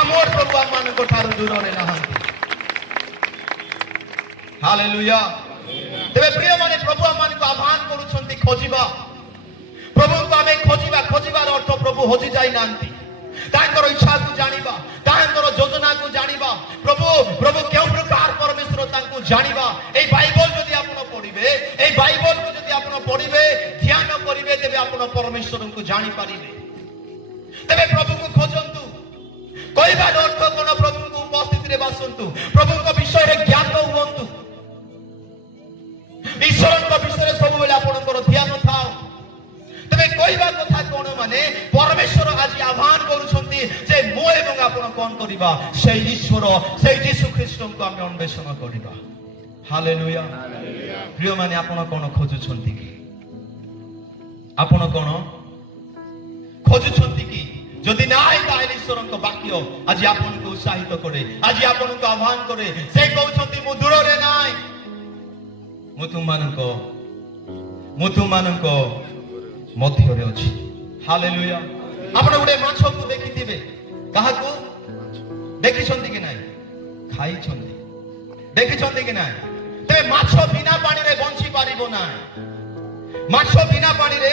আমার প্রভু আমমানଙ୍କ ଠାରୁ ଦୂରରେ ନାହାନ୍ତି। ହାଲେଲୁୟା। ତେବେ ପ୍ରିୟମାନେ ପ୍ରଭୁ ଆମମାନଙ୍କୁ ଆହ୍ୱାନ କରୁଛନ୍ତି ଖୋଜିବା। ପ୍ରଭୁଙ୍କୁ ଆମେ ଖୋଜିବାର ଅର୍ଥ ପ୍ରଭୁ ହଜି ଯାଇନାହାନ୍ତି। ତାଙ୍କର ଇଚ୍ଛାକୁ ଜାଣିବା, ତାଙ୍କର ଯୋଜନାକୁ ଜାଣିବା, ପ୍ରଭୁ କେଉଁ ପ୍ରକାର ପରମେଶ୍ୱର ତାଙ୍କୁ ଜାଣିବା। এই বাইবেল ଯଦି ଆପଣ ପଢିବେ, এই বাইবেলକୁ ଯଦି ଆପଣ ପଢିବେ, ଧ୍ୟାନ କରିବେ, ତେବେ ଆପଣ ପରମେଶ୍ୱରଙ୍କୁ ଜାଣିପାରିବେ। ତେବେ ପ୍ରଭୁଙ୍କୁ ଖୋଜନ୍ତୁ। କହିବାର ଅର୍ଥ କ'ଣ? ପ୍ରଭୁଙ୍କ ଉପସ୍ଥିତିରେ ବସନ୍ତୁ, ପ୍ରଭୁଙ୍କ ବିଷୟରେ ଜ୍ଞାତ ହୁଅନ୍ତୁ, ଈଶ୍ୱରଙ୍କ ବିଷୟରେ ସବୁବେଳେ ଆପଣଙ୍କର ଧ୍ୟାନ ଥାଉ। ତେବେ କହିବା କଥା କ'ଣ? ମାନେ ପରମେଶ୍ୱର ଆଜି ଆହ୍ୱାନ କରୁଛନ୍ତି ଯେ ମୁଁ ଏବଂ ଆପଣ କ'ଣ କରିବା? ସେଇ ଈଶ୍ୱର, ସେଇ ଯୀଶୁ ଖ୍ରୀଷ୍ଟଙ୍କୁ ଆମେ ଅନ୍ୱେଷଣ କରିବା। ହାଲେଲୁୟା। ପ୍ରିୟମାନେ, ଆପଣ କ'ଣ ଖୋଜୁଛନ୍ତି କି? ଆପଣ କ'ଣ ଖୋଜୁଛନ୍ତି କି? ଯଦି ନାହିଁ ତାହେଲେ ଈଶ୍ୱରଙ୍କ ବାକ୍ୟ ଆଜି ଆପଣଙ୍କୁ ଉତ୍ସାହିତ କରେ, ଆଜି ଆପଣଙ୍କୁ ଆହ୍ୱାନ କରେ। ସେ କହୁଛନ୍ତି ମୁଁ ଦୂରରେ ନାହିଁ, ମୁଁ ତୁମମାନଙ୍କ ମଧ୍ୟରେ ଅଛି। ହାଲେଲୁୟା। ଆପଣ ଗୋଟେ ମାଛକୁ ଦେଖିଥିବେ, କାହାକୁ ଦେଖିଛନ୍ତି କି ନାହିଁ? ଖାଇଛନ୍ତି, ଦେଖିଛନ୍ତି କି ନାହିଁ? ତେବେ ମାଛ ବିନା ପାଣିରେ ବଞ୍ଚି ପାରିବ ନାହିଁ। ମାଛ ବିନା ପାଣିରେ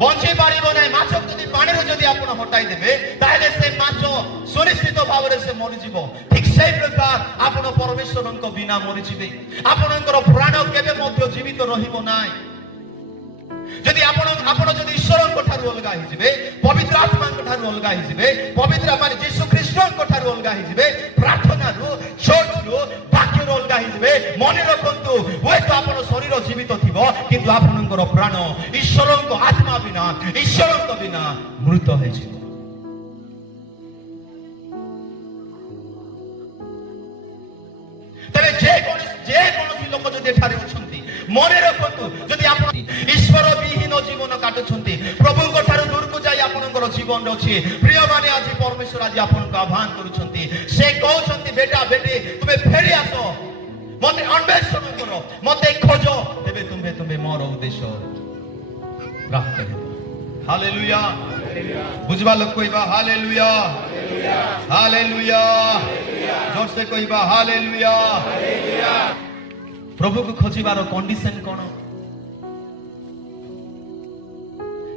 ବଞ୍ଚି ପାରିବ ନାହିଁ। ମାଛକୁ ଯଦି ପାଣିରୁ ଯଦି ଆପଣ ହଟାଇ ଦେବେ, ତାହେଲେ ସେ ମାଛ ସୁନିଶ୍ଚିତ ଭାବରେ ସେ ମରିଯିବ। ଠିକ ସେଇ ପ୍ରକାର ଆପଣ ପରମେଶ୍ୱରଙ୍କ ବିନା ମରିଯିବେ। ଆପଣଙ୍କର ପ୍ରାଣ କେବେ ମଧ୍ୟ ଜୀବିତ ରହିବ ନାହିଁ। ଯଦି ଆପଣ ଯଦି ଈଶ୍ୱରଙ୍କ ଠାରୁ ଅଲଗା ହେଇଯିବେ, ପବିତ୍ର ଆତ୍ମାଙ୍କ ଠାରୁ ଅଲଗା ହେଇଯିବେ, ପବିତ୍ର ମାନେ ଯୀଶୁ ଖ୍ରୀଷ୍ଟଙ୍କ ଠାରୁ ଅଲଗା ହେଇଯିବେ, ପ୍ରାର୍ଥନାରୁ, ଚର୍ଚ୍ଚରୁ, ବାକ୍ୟରୁ ଅଲଗା ହେଇଯିବେ, ମନେ ରଖନ୍ତୁ, ହୁଏତ ଆପଣ ଶରୀର ଜୀବିତ ଥିବ, କିନ୍ତୁ ଆପଣଙ୍କର ପ୍ରାଣ ଈଶ୍ୱରଙ୍କ ଆତ୍ମା ବିନା, ଈଶ୍ୱରଙ୍କ ବିନା ମୃତ ହେଇଯିବ। ତେବେ ଯେକୌଣସି ଲୋକ ଯଦି ଏଠାରେ ଅଛନ୍ତି, ମନେ ରଖନ୍ତୁ, ଯଦି ଆପଣ ଈଶ୍ୱର ବିହୀନ ଜୀବନ କାଟୁଛନ୍ତି, ପ୍ରଭୁଙ୍କ ଠାରୁ ଦୂରକୁ ଯାଇ ଆପଣଙ୍କର ଜୀବନ ଅଛି, ପ୍ରିୟମାନେ, ଆଜି ପରମେଶ୍ୱର ଆଜି ଆପଣଙ୍କୁ ଆହ୍ୱାନ କରୁଛନ୍ତି। ସେ କହୁଛନ୍ତି, ବେଟା ବେଟି, ତୁମେ ଫେରି ଆସ, ମତେ ଅନ୍ୱେଷଣ କର, ମତେ ଖୋଜ, ତେବେ ତୁମେ ମୋର ଉଦ୍ଦେଶ୍ୟ ପ୍ରାପ୍ତ ହେବ। ହାଲେଲୁୟା। ବୁଝିବା ଲୋକ କହିବା ହାଲେଲୁୟା, ହାଲେଲୁୟା। ଜୋରସେ କହିବା ହାଲେଲୁୟା। ପ୍ରଭୁକୁ ଖୋଜିବାର କଣ୍ଡିସନ କ'ଣ?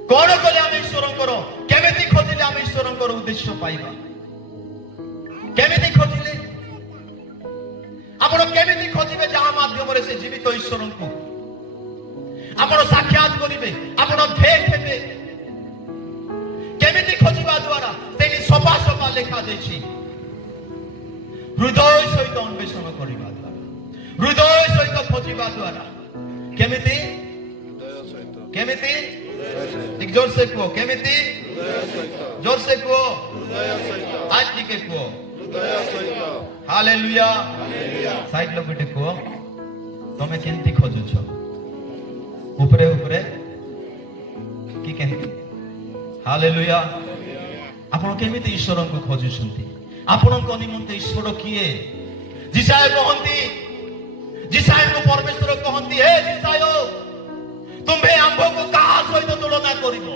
କ'ଣ କଲେ ଆମେ ଈଶ୍ୱରଙ୍କର, କେମିତି ଖୋଜିଲେ ଆମେ ଈଶ୍ୱରଙ୍କର ଉଦ୍ଦେଶ୍ୟ ପାଇବା? କେମିତି ଖୋଜିଲେ? ଆପଣ କେମିତି ଖୋଜିବେ? ଯାହା ମାଧ୍ୟମରେ ସେ ଜୀବିତ ଈଶ୍ୱରଙ୍କୁ ଆପଣ ସାକ୍ଷାତ କରିବେ, ଆପଣ ଭେଟ ହେବେ। କେମିତି ଖୋଜିବା ଦ୍ୱାରା? ସେଇଠି ସଫା ସଫା ଲେଖା ଯାଇଛି, ହୃଦୟ ସହିତ ଅନ୍ୱେଷଣ କରିବା ଦ୍ୱାରା, ହୃଦୟ ସହିତ ଖୋଜିବା ଦ୍ୱାରା। କେମିତି? କେମିତି? ଜୋରସେ କୁହ, କେମିତି? ଜୋରସେ କୁହ, ଆଜ ଟିକେ କୁହ। ହାଲେଲୁୟା। ସାଇଡ ଲୋକଟେ କୁହ, ତମେ କେମିତି ଖୋଜୁଛ? ଉପରେ ଉପରେ କି କେମିତି? ହାଲେଲୁୟା। ଆପଣ କେମିତି ଈଶ୍ୱରଙ୍କୁ ଖୋଜୁଛନ୍ତି? ଆପଣଙ୍କ ନିମନ୍ତେ ଈଶ୍ୱର କିଏ? ଯିଶାୟ କହନ୍ତି, ଯିଶାୟଙ୍କୁ ପରମେଶ୍ୱର କହନ୍ତି, ହେ ଯିଶାୟ, ତୁମେ ଆମ୍ଭକୁ କାହା ସହିତ ତୁଳନା କରିବ?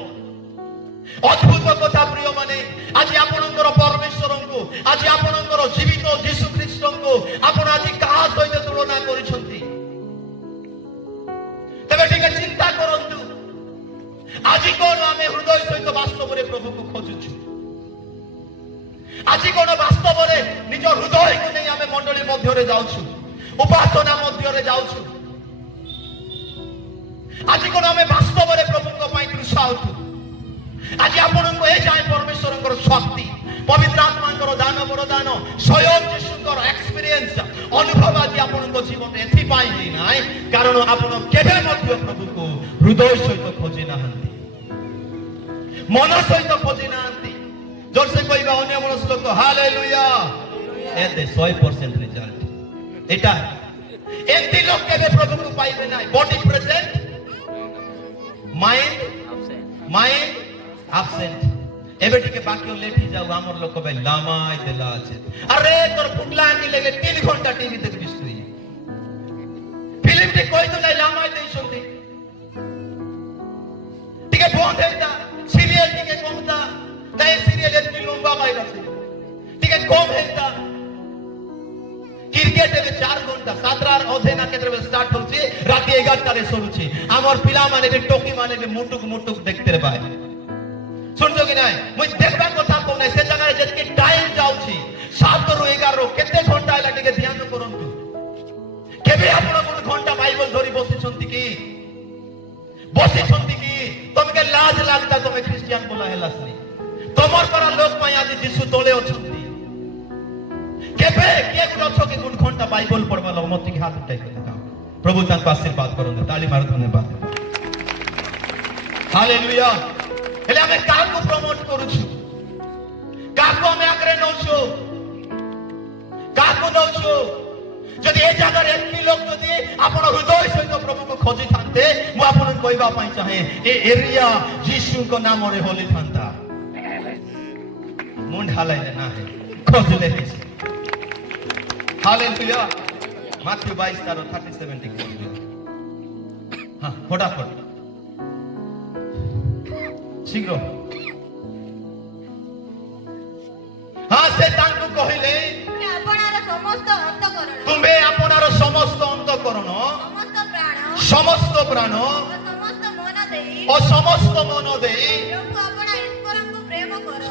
ଅଦ୍ଭୁତ କଥା ପ୍ରିୟମାନେ, ଆଜି ଆପଣଙ୍କର ପରମେଶ୍ୱରଙ୍କୁ, ଆଜି ଆପଣଙ୍କର ଜୀବିତ ଯୀଶୁ ଖ୍ରୀଷ୍ଟଙ୍କୁ ଆପଣ ଆଜି କାହା ସହିତ ତୁଳନା କରିଛନ୍ତି? ତେବେ ଟିକେ ଚିନ୍ତା କରନ୍ତୁ, ଆଜି କ'ଣ ଆମେ ହୃଦୟ ସହିତ ବାସ୍ତବରେ ପ୍ରଭୁକୁ ଖୋଜୁଛୁ? ଆଜି କ'ଣ ବାସ୍ତବରେ ନିଜ ହୃଦୟକୁ ନେଇ ଆମେ ମଣ୍ଡଳୀ ମଧ୍ୟରେ ଯାଉଛୁ, ଉପାସନା ମଧ୍ୟରେ ଯାଉଛୁ? ଆଜି କ'ଣ ଆମେ ବାସ୍ତବରେ ପ୍ରଭୁଙ୍କ ପାଇଁ ତୃଷା ଅଛୁ? ଆଜି ଆପଣଙ୍କୁ ଏ ଯାଏ ପରମେଶ୍ୱରଙ୍କର ଶକ୍ତି, ପବିତ୍ର ଆତ୍ମାଙ୍କର ଦାନ, ବରଦାନ, ସ୍ୱୟଂ ଯୀଶୁଙ୍କର ଏକ୍ସପିରିଏନ୍ସ, ଅନୁଭବ ଆଜି ଆପଣଙ୍କ ଜୀବନରେ ଏଥିପାଇଁ ହେଇନାହିଁ କାରଣ ଆପଣ କେବେ ମଧ୍ୟ ପ୍ରଭୁକୁ ହୃଦୟ ସହିତ ଖୋଜି ନାହାନ୍ତି, ମନ ସହିତ ଖୋଜି ନାହାନ୍ତି। ଜୋରସେ କହିବା ଅନ୍ୟ ମନସ୍କ ଲୋକ ହାଲେଲୁୟା। ଏତେ 100% ରେଜଲ୍ଟ এটা। ଏମିତି ଲୋକ କେବେ ପ୍ରଭୁକୁ ପାଇବେ ନାହିଁ। Body present, mind absent। ଏବେ ଟିକେ ବାକ୍ୟ ଲେଟ୍ ହେଇଯାଉ, ଆମର ଲୋକ ଭାଇ ଲାମାଇ ଦେଲା ଅଛି। ଆରେ ତୋର ପୁଟଲା ଆଣି ଲାଗେ 3 ଘଣ୍ଟା ଟିଭି ଦେଖିବିସ୍ ତୁଇ, ଫିଲ୍ମଟି କହିଦେଲେ ଲାମାଇ ଦେଇଛନ୍ତି, ଟିକେ ବନ୍ଦ ହେଇତା, ସିରିଏଲ ଟିକେ କମତା, ନାଇଁ ସିରିଏଲ ଏମିତି ଲମ୍ବା ପାଇଲା। कम हेता क्रिकेट एबे 4 घंटा 7 अधे ना केतरे स्टार्ट होची राती 11 रे सरुची हमर पिला माने बे टोकी माने बे मुटुक मुटुक देखते रे भाई सुनजो कि नाही मुई देखबा কথা को नाही से जगह जति टाइम जाउची 7 रु 11 केते घंटा आला टिके ध्यान करंतु केबे आपण कोन घंटा बाइबल धरि बसिछंती की तुमके लाज लागता तुमे क्रिश्चियन बोला हेलासनी तमर पर लोक पय आज यीशु तोले अछंती केबे के गुलो के गुण घंटा बाइबल पढ़वा लो मत के हाथ उठाई के दिखाओ प्रभु तांको आशीर्वाद करन ताली मार धन्यवाद हालेलुया हेले हमें काको प्रमोट करूछु काको हमें आग्रह नउछु काको नउछु যদি এই জায়গার একটি লোক যদি আপন হৃদয় সহিত প্রভুকে খোঁজি থাকতে মু আপন কইবা পাই চাহে এই এরিয়া যিশুଙ୍କ নামরে হোলি থান্তা মুন্ড হালাইলে না হে খোঁজলে দিছে হালেলুয়া মাথিউ 22:37 ঠিক বলবে হ্যাঁ ফটাফট শীঘ্র হ্যাঁ সে তাঙ্কু কহিলে तुम्हे आपनार समस्त अंतःकरण समस्त प्राण और समस्त मन दे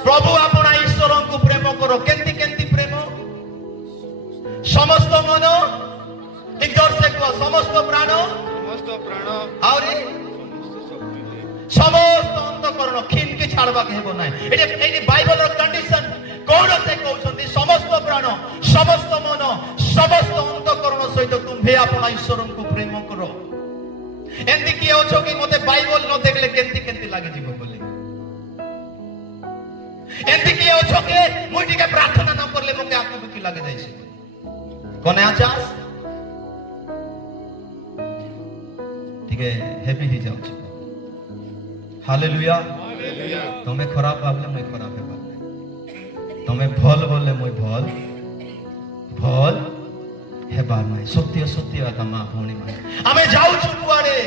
प्रभु आपना ईश्वर को प्रेम करो केंती केंती प्रेम समस्त मन एक जोर से कहो समस्त प्राण और समस्त अंतःकरण खिन के छाड़बा के हेबो नाही एटी बाइबल रो कंडीशन कोन से कहउछंती समस्त प्राण समस्त मन समस्त अंतःकरण सहित तुम्हे अपना ईश्वर को प्रेम करो एंती किए होछो कि मते बाइबल न देखले केंती केंती लागे जीव बोले एंती किए होछो कि मुई के प्रार्थना न करले मके आकु की लागे जाइसे कोने आचास ठीक है हैप्पी ही जाउ छी हालेलुया तुम्हें खराब भाबले मैं खराब है तुम्हें भल बोले मैं भल भल हेबार নাই সত্য সত্য কথা মা ভনি মানে আমি যাউছু কুয়ারে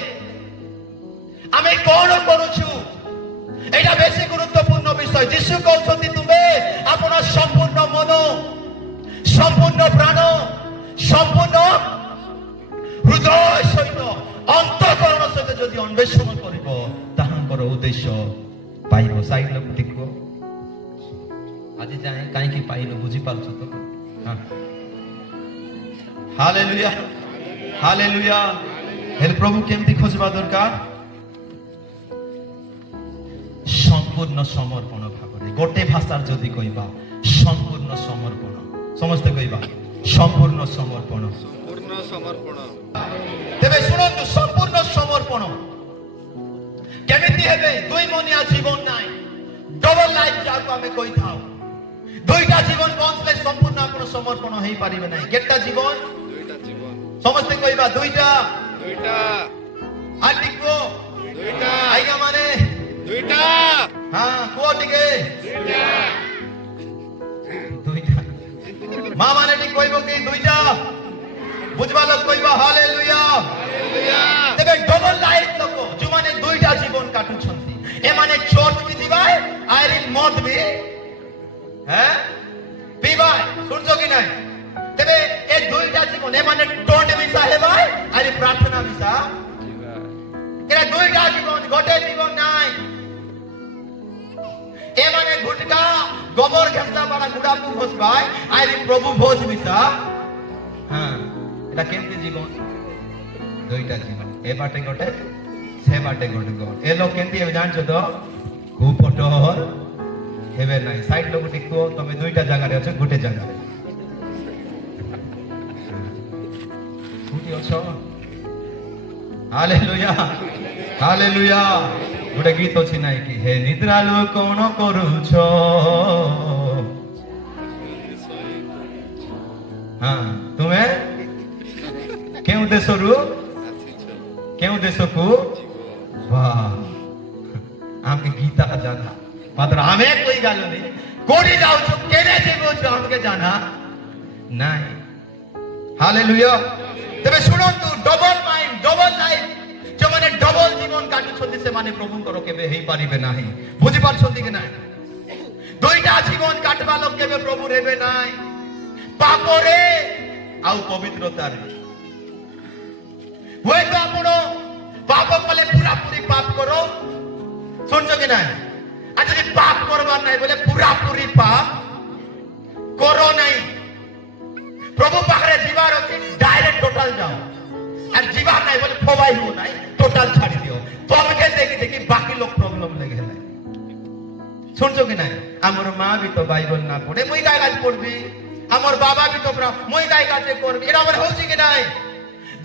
আমি কোন করুছু এটা বেশি গুরুত্বপূর্ণ বিষয় যিশু কইছন্তি তুমি আপনার সম্পূর্ণ মন সম্পূর্ণ প্রাণ সম্পূর্ণ হৃদয় সহিত অন্তঃকরণ সহিত যদি অন্বেষণ করিব তাহাঙ্কর উদ্দেশ্য পাইব সাইড লোক দেখো আজি যাই কাই কি পাইল বুঝি পারছ তো হ্যাঁ हालेलुया हालेलुया हेल प्रभु केमती खोजबा दरकार संपूर्ण समर्पण भाବରେ गोटे भाषार जदि कहिबा संपूर्ण समर्पण समस्त कहिबा संपूर्ण समर्पण तेबे सुनंतु संपूर्ण समर्पण केमिति हेबे दुई मनिया जीवन नाइ डबल लाइफ जाको हमें कहि थाओ दुईटा जीवन बंचले संपूर्ण अपन समर्पण हेई पारिबे नाही केटा जीवन समस्ते कहिबा दुईटा दुईटा आलिको दुईटा आइगा माने दुईटा हां कोटिके दुईटा दुईटा मा माने टी कहिबो कि दुईटा बुझबा लोग कहिबा हालेलुया हालेलुया तेबे डबल लाइफ लोक जो माने दुईटा जीवन काटु छंती ए माने चर्च की दिबाय आइरिन मत भी हैं पीबाय सुनजो कि नाही तेबे ए दुईटा जीवन ए माने टोंड विसा हेबाय आरि प्रार्थना विसा एरा दुईटा जीवन गोटे जीवन नाइ ए माने गुटका गोबर घेसला बड़ा गुडा को बसबाय आरि प्रभु भोज विसा हां एटा केमती जीवन दुईटा जीवन ए बाटे गोटे से बाटे गोटे गो ए लोग केमती हे जानछो तो खूब फोटोर हेबे नाही साइड लोग देखो तमे दुईटा जगह रे अछो गुटे जगह रे गुटी अछो हालेलुया हालेलुया गुटे गीत अछि नाही कि हे निद्रालु कोन करूछो हां तुमे केउ देशरु केउ देशकु वाह आमके गीता का जाना मात्र हमें कोई गाल नहीं कोडी जाऊ छु केने जेबो छु हमके जाना नहीं हालेलुया तबे सुनंतु डबल माइंड डबल लाइफ जो माने डबल जीवन काटु छथि से माने प्रभु करो केबे हेई पारिबे नाही बुझि पारछथि कि नाही दुईटा जीवन काटबा लोग केबे प्रभु ରେବେ ନାଇଁ ପାପରେ ଆଉ ପବିତ୍ରତାରେ। ହୁଏତ ଆପଣ ପାପ କଲେ ପୁରାପୁରି ପାପ କର, শুনছ কি নাই? আর যদি পাপ করবার নাই বলে পুরাপুরি পাপ করো নাই। প্রভু পাখরে যাবার আছে ডাইরেক্ট টোটাল যাও, আর যাবার নাই বলে ফবাই হো নাই টোটাল ছাড়ি দিও। তোমাকে দেখি দেখি বাকি লোক প্রবলেম লেগে নাই। শুনছ কি নাই? আমার মা বি তো বাইবেল না পড়ে মুই গায়ে কাজ পড়বি, আমার বাবা বি তো মুই গায়ে কাজে করবি, এটা আমার হচ্ছে কি নাই?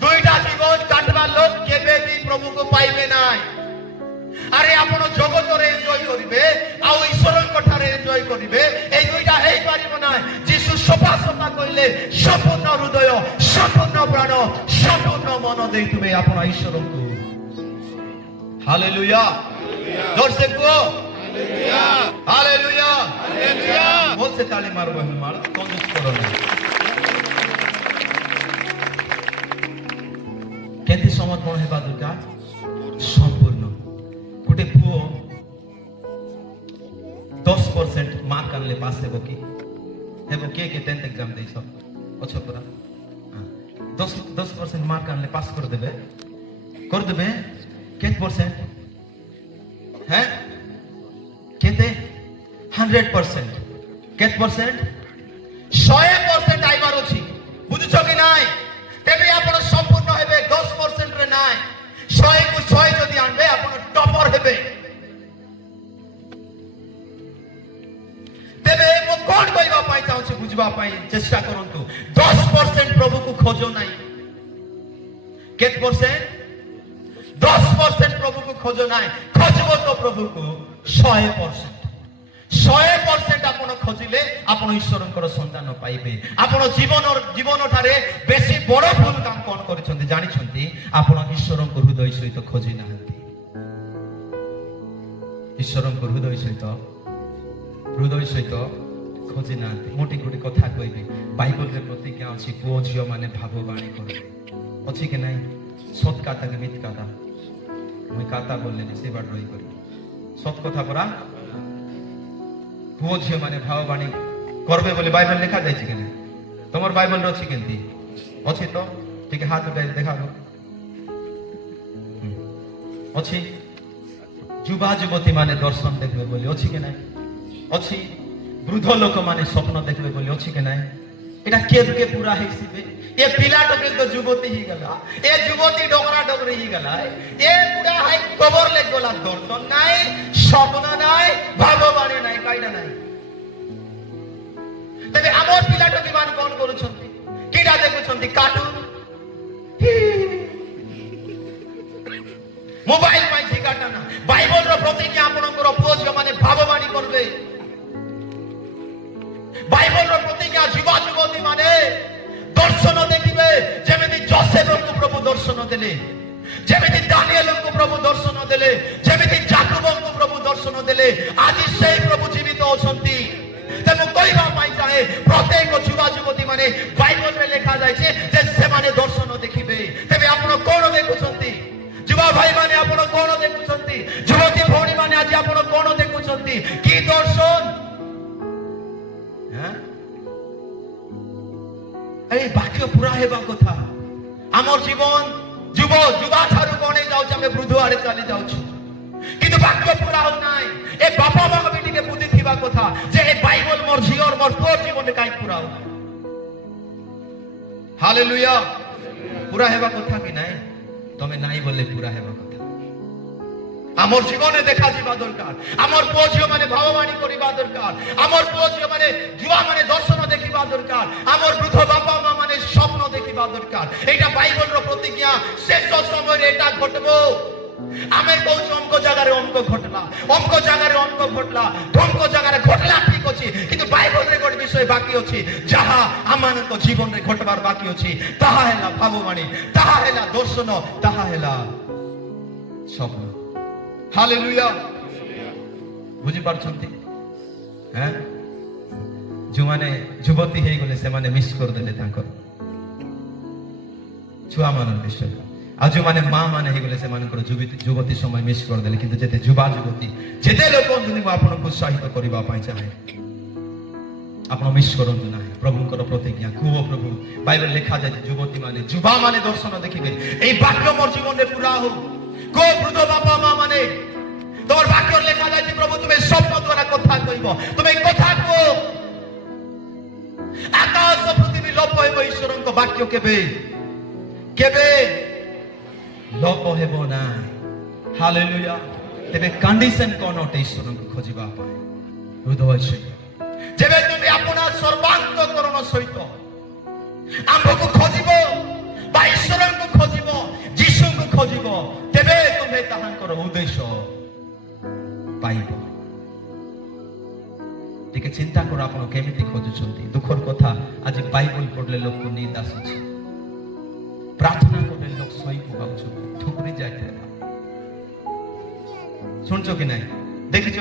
দুইটা জীবন কাটবার লোক কেবে বি প্রভুকে পাইবে নাই। আরে আপন জগতরে এনজয় করিবে আর ঈশ্বরଙ୍କ ଠାରେ এনজয় করিবে, এই দুইটা হেই পারিব না। যিশু সফা সফা কইলে সম্পূর্ণ হৃদয়, সম্পূর্ণ প্রাণ, সম্পূর্ণ মন দেইতুবে আপন ঈশ্বরଙ୍କୁ। হালেলুয়া, জোরসে কো হালেলুয়া, হালেলুয়া, হালেলুয়া। বলছে তালি মারবো মার কঞ্জুস করো না। কেমতি সমর্পণ হেবা দরকার? সম্পূর্ণ। গোটে পুଅ 10% মার্ক আনলে পাস হেব কি? হেব কে কে 10th এক্সাম দেইছ অছ পুরা 10% মার্ক আনলে পাস করে দেবে কেত পার্সেন্ট? হ্যাঁ কেতে? 100%। কেত পার্সেন্ট? 100% আইবার ଅଛି, বুঝছ কি নাই? তেবে আপন সম্পূর্ণ হেবে 10% রে নাই। 100 কু 100 যদি আনবে আপন টপার হেবে। তেবে মো কোন কইবা পাই চাହୁଛି বুঝবা পাই চেষ্টা করন্তু। 10% প্রভু কু খোঁজো নাই। কেত পার্সেন্ট? 10% প্রভু কু খোঁজো নাই। খোঁজবো তো প্রভু কু 100%। 100% আপন খোঁজিলে আপন ঈশ্বরଙ୍କର সন্ধান পাইবে। আপন জীবন ঠারে বেশি বড় ভুল কাম কোন করিছন্তি জানিছন্তি? আপন ঈশ্বরଙ୍କ হৃদয় সহিত খোঁজি নাহান্তি। ঈশ্বরଙ୍କ হৃদয় সহিত খোঁজি নাহান্তি। মোটি গোটি কথা কইবে। বাইবেলরে প্রতিজ্ঞা আছে পুଅ ଝିଅ ମାନେ ଭାବବାଣୀ କରିବେ, ଅଛି କି নাই? সৎ কথা কে মিথ্যা কথা, মুই কথা বললেনি সে বাট রই করি সৎ কথা পরা। পুଅ ଝିଅ ମାନେ ଭାବବାଣୀ করবে বলে বাইবেল লেখা যাইছে কেন? তোমার বাইবেল ଅଛି কেমতি? ଅଛି তো? ଟିକେ হাত উঠাই দেখাবো। ଅଛି? যুবা যুবতী মানে দর্শন দেখবে বলে ଅଛି কি নাই? ଅଛି? বৃদ্ধ লোক মানে স্বপ্ন দেখবে বলে ଅଛି কি নাই? এটা কেবকে পুরা হইছিবে। এ পিলাটো কিন্তু যুবতী হি গলা, এ যুবতী ডগরা ডগরি হি গলা, এ পুরা হাই কবর লে গলা। দর্শন নাই, স্বপ্ন নাই, ভাববাণী নাই, কাইডা নাই। তবে আমার পিলাটো কি মান কোন করুছন্তি? কিডা দেখুছন্তি? কার্টুন, মোবাইল পাই ঠিকাটা না। বাইবেলর প্রতিজ্ঞা আপনার পুଅ ଝିଅ মানে ভাববাণী করবে। বাইবেলর প্রতিজ্ঞা যুবা যুবতী মানে দর্শন দেখিবে। যেমিতি যোসেফଙ୍କୁ প্রভু দর্শন দেলে, যেমিতি দানিয়েলଙ୍କୁ প্রভু দর্শন দেলে, যেমিতি যাকোবଙ୍କୁ প্রভু দর্শন দেলে, আজি সেই প্রভু জীবিত অছন্তি। তেমন কইবা পাই চাহে প্রত্যেক যুবা যুবতী মানে বাইবেলরে লেখা যাইছে যে সেমানে দর্শন দেখিবে। তেবে আপন কোন দেখুছন্তি? যুবা ভাই মানে আপন কোন দেখুছন্তি? যুবতী ভৌণী মানে আজি আপন কোন দেখুছন্তি? কি দর্শন? হ্যাঁ, এই বাক্য পুরা হেবা কথা। আমার জীবন যুবা ঠারু কোনে যাଉଛି, আমি বৃদ্ধ আড়ে চালি যাଉଛି, কিন্তু বাক্য পুরা হউ নাই। এ বাপা মা বিটিকে বুদ্ধি থিবা কথা যে এই বাইবেল মোর ঝিওর মোর পুর জীবনে কাই পুরা হউ। হালেলুয়া, পুরা হেবা কথা কি নাই? তুমি নাই বললে পুরা হেবা কথা। আমার জীবনে দেখা যাবা দরকার। আমার পুଅ ଝିଅ মানে ভাববাণী করিবা দরকার। আমার পুଅ ঝিଅ মানে যুবা মানে দর্শন দেখিবা দরকার। আমার বৃদ্ধ বাপা মা মানে স্বপ্ন দেখিবা দরকার। এটা বাইবেলর প্রতিজ্ঞা। শেষ সময়ে এটা ঘটবো। আমি কହୁଛୁ অঙ্ক জায়গায় অঙ্ক ঘটলা, অঙ্ক জায়গায় অঙ্ক ঘটলা, ঢঙ্ক জায়গায় ঘটলা, ঠিক আছে, কিন্তু বাইবেলরে গোটে বিষয় বাকি ଅଛି যাহা আমানଙ୍କ জীবନରେ ঘটবার বাকি ଅଛି। তাহা হেলা ভাববাণী, তাহা হেলা দর্শন, তাহা হেলা স্বপ্ন। হালেলুয়া, বুঝি পারছন্তি? হ্যাঁ, ଯେଉଁମାନେ ଯୁବତୀ ହେଇଗଲେ ସେମାନେ ମିସ୍ କରିଦେଲେ ତାଙ୍କର ଛୁଆମାନଙ୍କ ବିଷୟ। ଆଉ ଯେଉଁମାନେ ମା ମାନେ ହେଇଗଲେ ସେମାନଙ୍କର ଯୁବତୀ ସମୟ ମିସ୍ କରିଦେଲେ। କିନ୍ତୁ ଯେତେ ଯୁବା ଯୁବତୀ, ଯେତେ ଲୋକ ଅଛନ୍ତି, ମୁଁ ଆପଣଙ୍କୁ ଉତ୍ସାହିତ କରିବା ପାଇଁ ଚାହେଁ। ଆପଣ ମିସ୍ କରନ୍ତୁ ନାହିଁ ପ୍ରଭୁଙ୍କର ପ୍ରତିଜ୍ଞା। କୁହ ପ୍ରଭୁ, ବାଇବେଲ ଲେଖା ଯାଇଛି ଯୁବତୀ ମାନେ ଯୁବା ମାନେ ଦର୍ଶନ ଦେଖିବେ। এই বাক্য মোর জীবনে পুরা হোক। কো বৃদ্ধ বাবা মা মানে তোমার বাক্য লেখা যাচ্ছে প্রভু তুমি স্বপ্ন দ্বারা কথা কইব, তুমি কথা কো আকাশ পৃথিবী লোপ হইব ঈশ্বরଙ୍କ বাক্য কেবে কেবে লোপ ହେବ ନାହିଁ। ହାଲେଲୁୟା। ତେବେ କଣ୍ଡିସନ କଣ ଅଟେ ଈଶ୍ୱରଙ୍କୁ ଖୋଜିବା ପାଇଁ? ହୃଦୟ ସହିତ ଯେବେ ତୁମେ ଆପଣ ସର୍ବାନ୍ତକରଣ ସହିତ ଆମ୍ଭକୁ ଖୋଜିବ ବା ଈଶ୍ୱରଙ୍କୁ ଖୋଜିବ, ଯୀଶୁଙ୍କୁ ଖୋଜିବ, ତେବେ ତୁମେ ତାହାଙ୍କର ଉଦ୍ଦେଶ୍ୟ ପାଇବ। ଟିକେ ଚିନ୍ତା କର ଆପଣ କେମିତି ଖୋଜୁଛନ୍ତି। ଦୁଃଖର କଥା ଆଜି ବାଇବେଲ ପଢିଲେ ଲୋକ ନିଦ ଆସୁଛି, ପ୍ରାର୍ଥନା କଲେ ଲୋକ ଶୋଇ ପକାଉଛନ୍ତି, ଠୁକୁରି ଯାଇଥିଲେ। শুনছ কি নাই? দেখিছ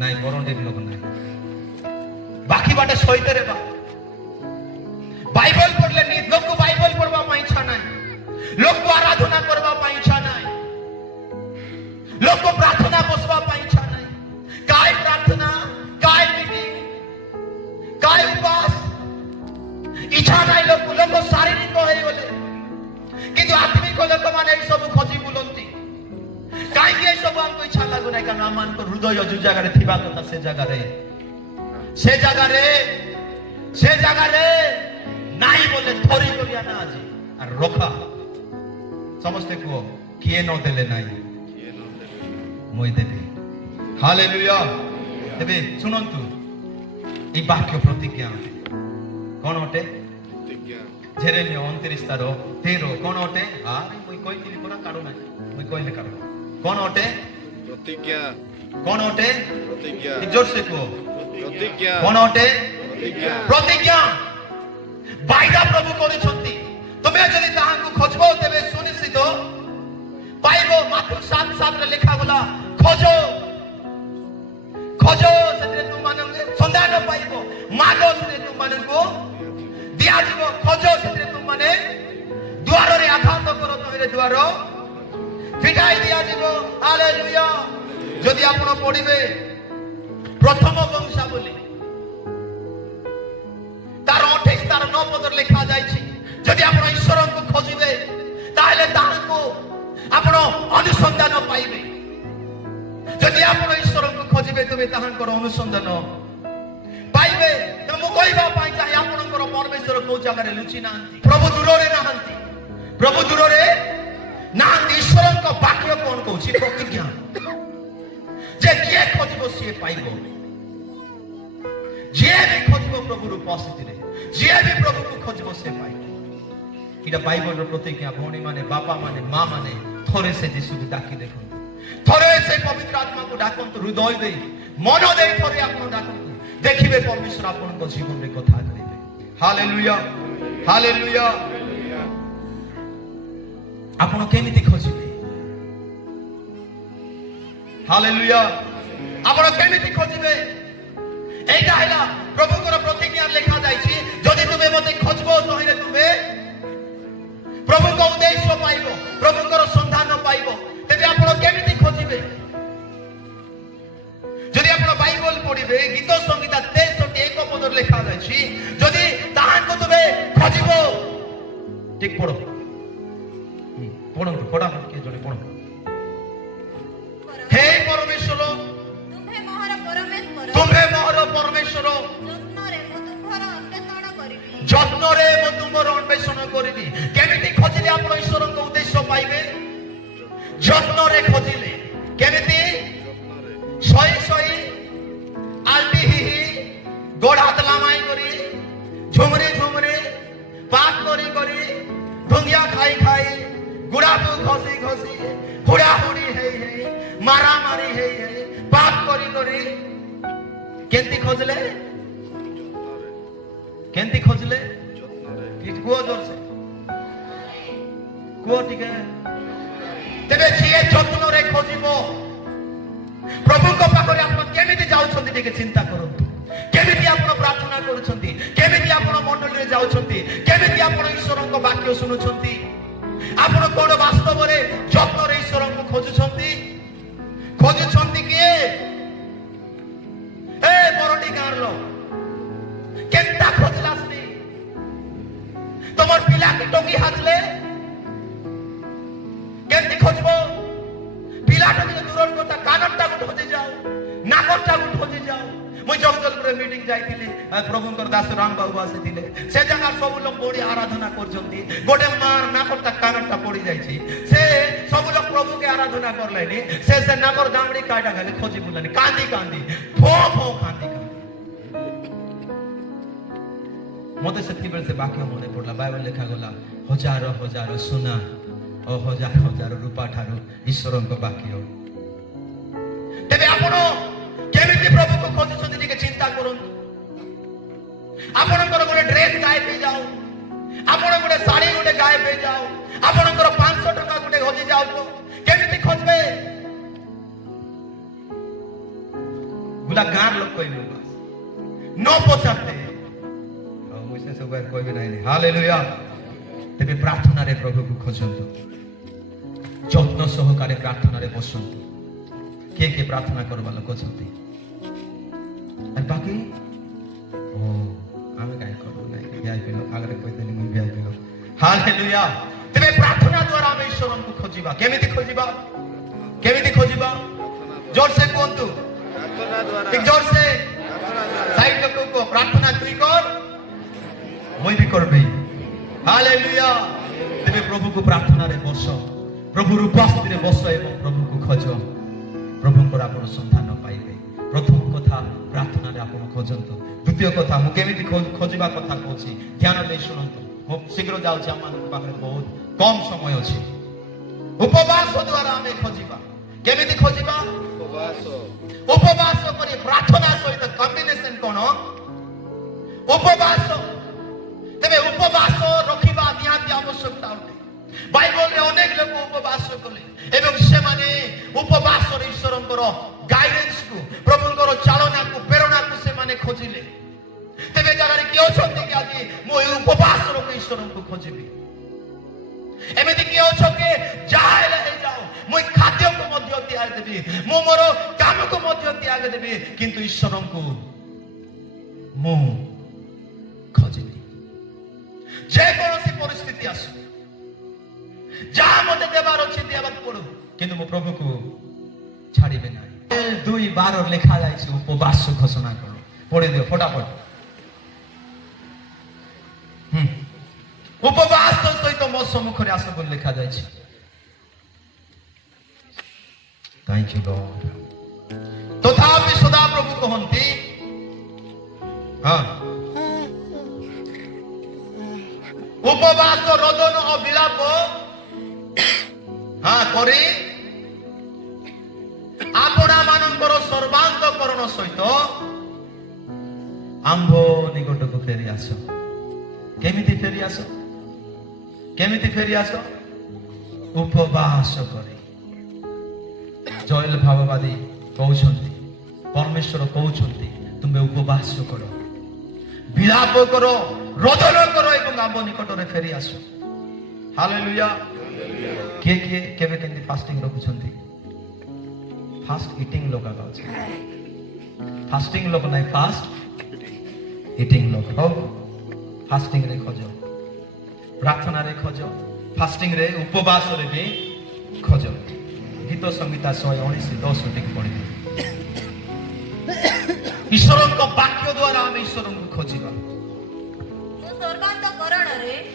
নাই? বরণের লোক নাই, বাকি বাটে সইতে রে বা বাইবেল পড়লে নি লোক বাইবেল পড়বা পাই ইচ্ছা নাই, লোক আরাধনা করবা পাই ইচ্ছা নাই, লোক প্রার্থনা বসবা পাই ইচ্ছা নাই। কায় প্রার্থনা, কায় মিটিং, কায় উপাস ইচ্ছা নাই। লোক লোক শারীরিক হয়ে গলে কিন্তু আত্মিক লোক মানে এই সব খোঁজি বুলন্তি। কাইকি এই সব আমকো ইচ্ছা লাগু নাই, কারণ আমমানক হৃদয় যে জায়গায় থিবা কথা সে জায়গায় নাই বলে ধরি করিয়া না আজি আর রখা। সমস্তে কুহ কিয়ে ন দেলে নাই মই দেবে। হালেলুয়া। তেবে শুনন্তু এই বাক্য প্রতিজ্ঞা কোন অটে? জেরেমিয়া 29:13 কোন অটে? আরে মই কইতিলি পুরা কাড়ো নাই, মই কইলে কাড়ো। কোন অটে? প্রতিজ্ঞা। কোন অটে? প্রতিজ্ঞা। জোরসে কুহ প্রতিজ্ঞা। কোন অটে? প্রতিজ্ঞা। প্রতিজ্ঞা বাইদা প্রভু করেছন্তি। তুমি যদি তাহাଙ୍କୁ খোঁজব তেবে সুনিশ্চিত পাইব। মাত্র 7:7 রে লেখা গলা খোঁজো খোঁজো সেতে তুমମାନଙ୍କୁ সন্ধান পাইব, মাগো সেতে তুমମାନଙ୍କୁ দিয়াଯିବ, খোঁজো সেতে তুমମାନେ দুয়াରରେ আঘাত কর তহিরে দুয়ার ফিটাই দিয়াଯିବ। হালেলুয়া। যদি আপন পড়িবে প্রথম বংশাবলী তার 28 তার 9 পদরে লেখা যাইছি, যদি আপন ঈশ্বরଙ୍କୁ খোঁজিবে তাহলে তাহাଙ୍କୁ আপন অনুসন্ধান পাইবে। যদি আপন ঈশ্বরଙ୍କୁ খোঁজিবে তুমি তাহাଙ୍କର অনুসন্ধান পাইবে। তো ମୁଁ କହିବା ପାଇଁ ଚାहे ଆପଣଙ୍କର ପରମେଶ୍ୱର କୋଉ ଜାଗାରେ ଲୁଚି ନାହାନ୍ତି, ପ୍ରଭୁ ଦୂରରେ ନାହାନ୍ତି, ପ୍ରଭୁ ଦୂରରେ ନାହାନ୍ତି। ଈଶ୍ୱରଙ୍କ ବାକ୍ୟ କଣ କହୁଛି? ପ୍ରତିଜ୍ଞା ଯେ ଯିଏ ଖୋଜିବ ସିଏ ପାଇବ, ଯିଏ ବି ଖୋଜିବ ପ୍ରଭୁର ଉପସ୍ଥିତିରେ, ଯିଏ ବି ପ୍ରଭୁକୁ ଖୋଜିବ ସେ ପାଇବ। এটা বাইবেলର ପ୍ରତିଜ୍ଞା। ଭଉଣୀ ମାନେ, ବାପା ମାନେ, ମା ମାନେ ଥରେ ସେ ଯୀଶୁକୁ ଡାକି ଦେଖନ୍ତୁ, ଥରେ ସେ ପବିତ୍ର ଆତ୍ମାକୁ ଡାକନ୍ତୁ, ହୃଦୟ ଦେଇ ମନ ଦେଇ ଥରେ ଆପଣ ଡାକନ୍ତୁ, ଦେଖିବେ ପରମେଶ୍ୱର ଆପଣଙ୍କ ଜୀବନରେ କଥା କହିବେ। ହାଲେଲୁୟା। ହାଲେଲୁୟା। ଆପଣ କେମିତି ଖୋଜିବେ? ହାଲେଲୁୟା। ଆପଣ କେମିତି ଖୋଜିବେ? এইটা ହେଲା ପ୍ରଭୁଙ୍କର ପ୍ରତିଜ୍ଞା ଲେଖା ଯାଇଛି, ଯଦି ତୁମେ ମୋତେ ଖୋଜିବ ତହିଁରେ ତୁମେ ପ୍ରଭୁଙ୍କ ଉଦ୍ଦେଶ୍ୟ ପାଇବ, ପ୍ରଭୁଙ୍କର ସନ୍ଧାନ ପାଇବ। ତେବେ ଆପଣ କେମିତି ଖୋଜିବେ? ଯଦି ଆପଣ ବାଇବେଲ ପଢିବେ ଗୀତ ସଂହିତା 63:1 ପଦରେ ଲେଖା ଯାଇଛି, ଯଦି ତାହାଙ୍କୁ ତୁମେ ଖୋଜିବ। ঠিক পড়ো, পড়ନ୍ତୁ, ପଢାନ୍ତୁ, କିଏ ଜଣେ ପଢ। হে ପରମେଶ୍ୱର, ତୁମ୍ଭେ ମୋହର ପରମେଶ୍ୱର, ଯତ୍ନରେ ମୁଁ ତୁମର ଅନ୍ୱେଷଣ କରିବି। କେମିତି ଖୋଜିଲେ ଆପଣ ଈଶ୍ୱରଙ୍କ ଉଦ୍ଦେଶ୍ୟ ପାଇବେ? ଯତ୍ନରେ ଖୋଜିଲେ। କେମିତି? ଶୋଇ ଶୋଇ ଆଲଟି ହି ଗୋଡ଼ ହାତ ଲାମାଇ କରି, ଝୁମରି ଝୁମରି, ପାଠ କରି କରି, ଢୁଙ୍ଗିଆ ଖାଇ ଖାଇ, ଗୁଡ଼ାକୁ ଘଷି ଘଷି, ହୁଡ଼ା ହୁଡ଼ି ହେଇ ହେଇ, ମାରାମାରି ହେଇ ହେଇ, ପାପ କରି କରି କେମିତି ଖୋଜିଲେ? କେମିତି ଖୋଜିଲେ? କୁହ ଜୋରସେ କୁହ ଟିକେ। ତେବେ ଯିଏ ଯତ୍ନରେ ଖୋଜିବ, ପ୍ରଭୁଙ୍କ ପାଖରେ ଆପଣ କେମିତି ଯାଉଛନ୍ତି ଟିକେ ଚିନ୍ତା କରନ୍ତୁ। କେମିତି ଆପଣ ପ୍ରାର୍ଥନା କରୁଛନ୍ତି, କେମିତି ଆପଣ ମଣ୍ଡଳୀରେ ଯାଉଛନ୍ତି, କେମିତି ଆପଣ ଈଶ୍ୱରଙ୍କ ବାକ୍ୟ ଶୁଣୁଛନ୍ତି, ଆପଣ କଣ ବାସ୍ତବରେ ଯତ୍ନରେ ଈଶ୍ୱରଙ୍କୁ ଖୋଜୁଛନ୍ତି? ଖୋଜୁଛନ୍ତି କିଏ? ଏ ବରଣ୍ଡି ଗାଁର ପିଲାକୁ ଟଙ୍ଗି ହାଜଲେ କେମିତି ଖୋଜିବ? ପିଲାଟା ଟିକେ ଦୂର କଥା, କାନଟାକୁ ଠୋଜି ଯାଉ, ନାକଟାକୁ ଠୋଜି ଯାଉ। ମୁଁ ଜଗଦଲପୁରରେ ମିଟିଂ ଯାଇଥିଲି, ପ୍ରଭୁଙ୍କର ଦାସ ରାମ ବାବୁ ଆସିଥିଲେ। ସେ ଜାଗା ସବୁ ଲୋକ ବଢି ଆରାଧନା କରୁଛନ୍ତି। ଗୋଟେ ମାର ନାକଟା କାନଟା ପଡି ଯାଇଛି। ସେ ସବୁ ଲୋକ ପ୍ରଭୁকে ଆରାଧନା କରଲେନି। ସେ ନାକର ଦାମଡି କାଟା ଖାଲି ଖୋଜି ବୁଲାନି, କାନ୍ଦି କାନ୍ଦି ଫୋ ଫୋ କାନ୍ଦି କାନ୍ଦି। ମତେ ସେତିକିବେଳେ ସେ ବାକ୍ୟ ମନେ ପଡିଲା। ବାଇବେଲ ଲେଖା ଗଲା, ହଜାର ହଜାର ସୁନା ଓ ହଜାର ହଜାର ରୂପା ଠାରୁ ଈଶ୍ୱରଙ୍କ ବାକ୍ୟ। ତେବେ ଆପଣ କେମିତି ପ୍ରଭୁକୁ ଖୋଜୁଛନ୍ତି ଟିକେ ଚିନ୍ତା କରନ୍ତୁ। ଆପଣଙ୍କର ଗୋଟେ ଡ୍ରେସ ଗାୟବ ହେଇଯାଉ, ଆପଣ ଗୋଟେ ଶାଢୀ ଗୋଟେ ଗାୟବ ହେଇଯାଉ, ଆପଣଙ୍କର 500 ଟଙ୍କା ଗୋଟେ ହଜି ଯାଉ, କେମିତି ଖୋଜବେ? ଗୁଲା ଗାଁର ଲୋକ କହିବେ ନ ପଚାରତେ ସେ ସବୁ କହିବେ ନାହିଁ। ହାଲେଲୁୟା। ତେବେ ପ୍ରାର୍ଥନାରେ ପ୍ରଭୁକୁ ଖୋଜନ୍ତୁ, ଯତ୍ନ ସହକାରେ ପ୍ରାର୍ଥନାରେ ବସନ୍ତୁ। କିଏ କିଏ ପ୍ରାର୍ଥନା କରିବା ଲୋକ ଅଛନ୍ତି? ବାକି ଆମେ କାହିଁ କରୁ ନାହିଁ? ଭିଆଇପି ଲୋକ ଆଗରେ କହିଦେଲି ମୁଁ ଭିଆଇପି ଲୋକ। ହାଲେଲୁୟା। ତେବେ ପ୍ରାର୍ଥନା ଦ୍ୱାରା ଆମେ ଈଶ୍ୱରଙ୍କୁ ଖୋଜିବା। କେମିତି ଖୋଜିବା? କେମିତି ଖୋଜିବା? ଜୋରସେ କୁହନ୍ତୁ, ପ୍ରାର୍ଥନା ଦ୍ୱାରା। ঠিক জোরসে সাইড লোককে প্রার্থনা তুই কর, মই भी করবে। হালেলুয়া। তেবে প্রভুকে প্রার্থনারে বস, প্রভুর উপস্থিতিরে বস এবং প্রভুকে খোঁজ। প্রভুଙ୍କର ଆପଣ ସନ୍ଧାନ ପାଇବେ। ପ୍ରଥମ କଥା ପ୍ରାର୍ଥନାରେ ଆପଣ ଖୋଜନ୍ତୁ। ଦ୍ୱିତୀୟ କଥା ମୁଁ କେମିତି ଖୋଜିବା କଥା କହୁଛି, ଧ୍ୟାନ ଦେଇ ଶୁଣନ୍ତୁ। ମୁଁ ଶୀଘ୍ର ଯାଉଛି, ଆମମାନଙ୍କ ପାଖରେ ବହୁତ କମ ସମୟ ଅଛି। ଉପବାସ ଦ୍ୱାରା ଆମେ ଖୋଜିବା। କେମିତି ଖୋଜିବା? ଉପବାସ। ଉପବାସ କରି ପ୍ରାର୍ଥନା ସହିତ କମ୍ବିନେସନ କ'ଣ? ଉପବାସ। ତେବେ ଉପବାସ ରଖିବା ନିହାତି ଆବଶ୍ୟକତା ଅଟେ। ବାଇବଲରେ ଅନେକ ଲୋକ ଉପବାସ କଲେ ଏବଂ ସେମାନେ ଉପବାସରେ ଈଶ୍ୱରଙ୍କର ଗାଇଡେନ୍ସକୁ, ପ୍ରଭୁଙ୍କର ଚାଳନାକୁ, ପ୍ରେରଣାକୁ ସେମାନେ ଖୋଜିଲେ। ତେବେ ଜାଗାରେ କିଏ ଅଛନ୍ତି କି ଆଜି ମୁଁ ଏହି ଉପବାସର ଈଶ୍ୱରଙ୍କୁ ଖୋଜିବି? ଏମିତି କିଏ ଅଛ କି ଯାହା ହେଲେ ହେଇଯାଉ, ମୁଁ ଖାଦ୍ୟକୁ ମଧ୍ୟ ତ୍ୟାଗ ଦେବି, ମୁଁ ମୋର କାମକୁ ମଧ୍ୟ ତ୍ୟାଗ ଦେବି, କିନ୍ତୁ ଈଶ୍ୱରଙ୍କୁ ମୁଁ ଖୋଜିବି। ଯେକୌଣସି ପରିସ୍ଥିତି ଆସୁ, ଯାହା ମତେ ଦେବାର ଅଛି ଦେବାକୁ ପଡୁ, କିନ୍ତୁ ମୁଁ ପ୍ରଭୁକୁ ଛାଡ଼ିବେ ନାହିଁ। 2:12 ଲେଖା ଯାଇଛି, ଉପବାସ ଘୋଷଣା କର। ପଢି ଦିଅ ଫଟାଫଟ। ଉପବାସ ସହିତ ମୋ ସମ୍ମୁଖରେ ଆସ ବୋଲି ଲେଖା ଯାଇଛି। Thank you Lord. ତଥାପି ସଦାପ୍ରଭୁ କହନ୍ତି, ହଁ, ଉପବାସ ରୋଦନ ଓ ବିଳାପ କରି ଆପଣା ମାନଙ୍କର ସର୍ବାନ୍ତକରଣ ସହିତ ଆମ୍ଭ ନିକଟକୁ ଫେରି ଆସ। କେମିତି ଫେରି ଆସ? କେମିତି ଫେରି ଆସ? ଉପବାସ କରି। ଜୟଲ ଭାବବାଦୀ କହୁଛନ୍ତି, ପରମେଶ୍ୱର କହୁଛନ୍ତି ତୁମେ ଉପବାସ କର, ବିଳାପ କର, ରୋଦନ କର ଏବଂ ଆମ୍ଭ ନିକଟରେ ଫେରି ଆସ। ହାଲେଲୁୟା। କିଏ କିଏ କେବେ କେମିତି ଫାଷ୍ଟିଂ ରଖୁଛନ୍ତି? ଫାଷ୍ଟ ଇଟିଂ ଲୋକ ଅଛି, ଫାଷ୍ଟିଂ ଲୋକ ନାହିଁ, ଫାଷ୍ଟ ଇଟିଂ ଲୋକ। ହଉ, ଫାଷ୍ଟିଂ ରେ ଖୋଜ, ପ୍ରାର୍ଥନାରେ ଖୋଜ, ଫାଷ୍ଟିଂ ରେ ଉପବାସରେ ବି ଖୋଜ। ଗୀତ ସଂହିତା 119:10 ଟିକେ ପଢିବେ। ଈଶ୍ୱରଙ୍କ ବାକ୍ୟ ଦ୍ୱାରା ଆମେ ଈଶ୍ୱରଙ୍କୁ ଖୋଜିବା।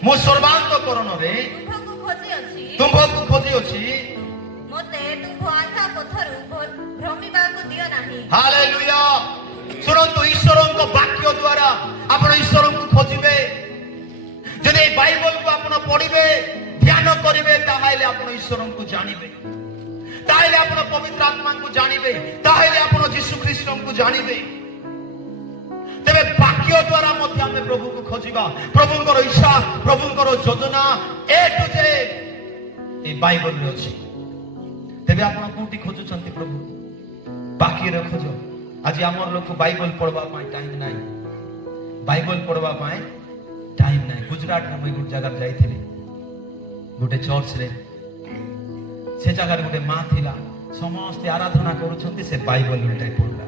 ମୁଁ ସର୍ବାନ୍ତକରଣରେ ତୁମ୍ଭକୁ ଖୋଜି ଅଛି, ମୋତେ ତୁମ୍ଭ ଆଧା ପଥରୁ ଭ୍ରମିବାକୁ ଦିଅ ନାହିଁ। ହାଲେଲୁୟା। ଶୁଣନ୍ତୁ, ଈଶ୍ୱରଙ୍କ ବାକ୍ୟ ଦ୍ୱାରା ଆପଣ ଈଶ୍ୱରଙ୍କୁ ଖୋଜିବେ। ଯଦି এই ବାଇବଲକୁ ଆପଣ ପଢିବେ, ଧ୍ୟାନ କରିବେ, ତାହେଲେ ଆପଣ ଈଶ୍ୱରଙ୍କୁ ଜାଣିବେ, ତାହେଲେ ଆପଣ ପବିତ୍ର ଆତ୍ମାଙ୍କୁ ଜାଣିବେ, ତାହେଲେ ଆପଣ ଯୀଶୁ ଖ୍ରୀଷ୍ଟଙ୍କୁ ଜାଣିବେ। ତେବେ ବାକ୍ୟ ଦ୍ୱାରା ମଧ୍ୟ ଆମେ ପ୍ରଭୁକୁ ଖୋଜିବା। ପ୍ରଭୁଙ୍କର ଇଚ୍ଛା, ପ୍ରଭୁଙ୍କର ଯୋଜନା A to Z এই ବାଇବଲରେ ଅଛି। ତେବେ ଆପଣ କୋଉଠି ଖୋଜୁଛନ୍ତି ପ୍ରଭୁ? ବାକ୍ୟରେ ଖୋଜ। ଆଜି ଆମର ଲୋକ ବାଇବଲ ପଢବା ପାଇଁ ଟାଇମ ନାହିଁ, ବାଇବଲ ପଢବା ପାଇଁ ଟାଇମ ନାହିଁ। ଗୁଜରାଟରେ ମୁଁ ଗୋଟେ ଜାଗାରେ ଯାଇଥିଲି, ଗୋଟେ ଚର୍ଚ୍ଚରେ। ସେ ଜାଗାରେ ଗୋଟେ ମା ଥିଲା, ସମସ୍ତେ ଆରାଧନା କରୁଛନ୍ତି, ସେ ବାଇବଲ ଉଲ୍ଟାଇ ପଢିଲା।